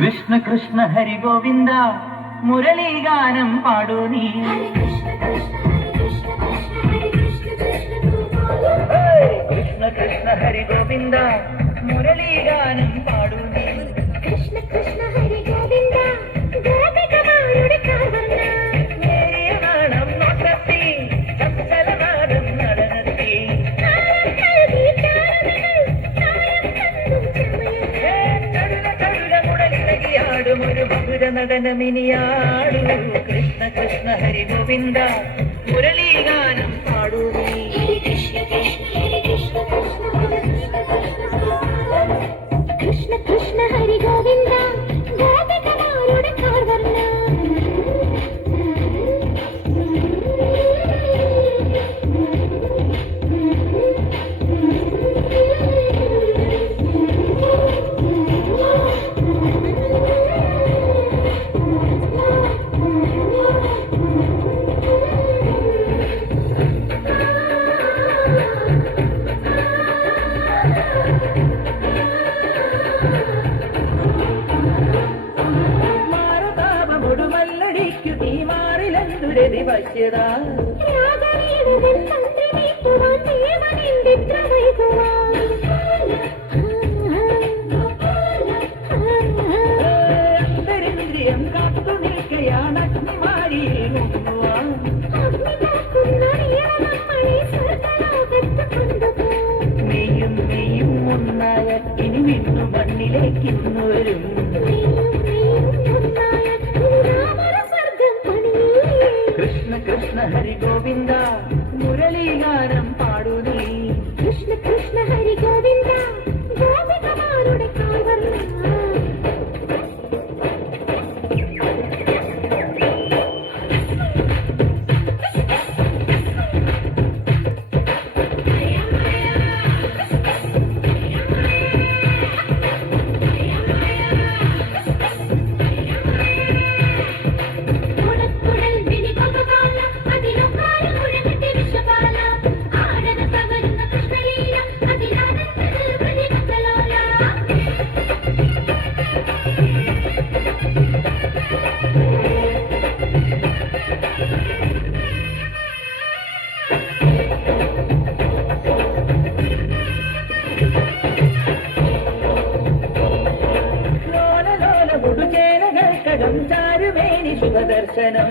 കൃഷ്ണ കൃഷ്ണ ഹരി ഗോവിന്ദ മുരളീഗാനം പാടൂ നീ. കൃഷ്ണ കൃഷ്ണ ഹരി ഗോവിന്ദ മുരളീഗാനം പാടൂ നീ. കൃഷ്ണ കൃഷ്ണ ഹരി ഗോവിന്ദ ഗോപികമാരുടെ കാവന്ന നേരിയ നാണം നോട്ടത്തി ചഞ്ചലനാദം നടനത്തി. ചടുല ഒരു മധുര നടനമിനിയാടൂ. കൃഷ്ണ കൃഷ്ണ ഹരി ഗോവിന്ദ മുരളീഗാനം പാടൂ നീ. കൃഷ്ണ കൃഷ്ണ ഹരി ഗോവിന്ദ ഗോപികമാരുടെ കാവന്ന അന്തരിന്ദ്രിയം കാത്തു നിൽക്കയാണഗ്നിമാരി നീയും നീയും ഒന്നായ ഇനി വീണ്ടും മണ്ണിലേക്ക് ഇന്നു വരും. കൃഷ്ണ കൃഷ്ണ ഹരി ഗോവിന്ദ മുരളീഗാനം പാടൂ നീ. കൃഷ്ണ കൃഷ്ണ ഹരി ഗോവിന്ദ ഗോപികമാരുടെ കാവന്ന ചാരുവേണി ശുഭദർശനം.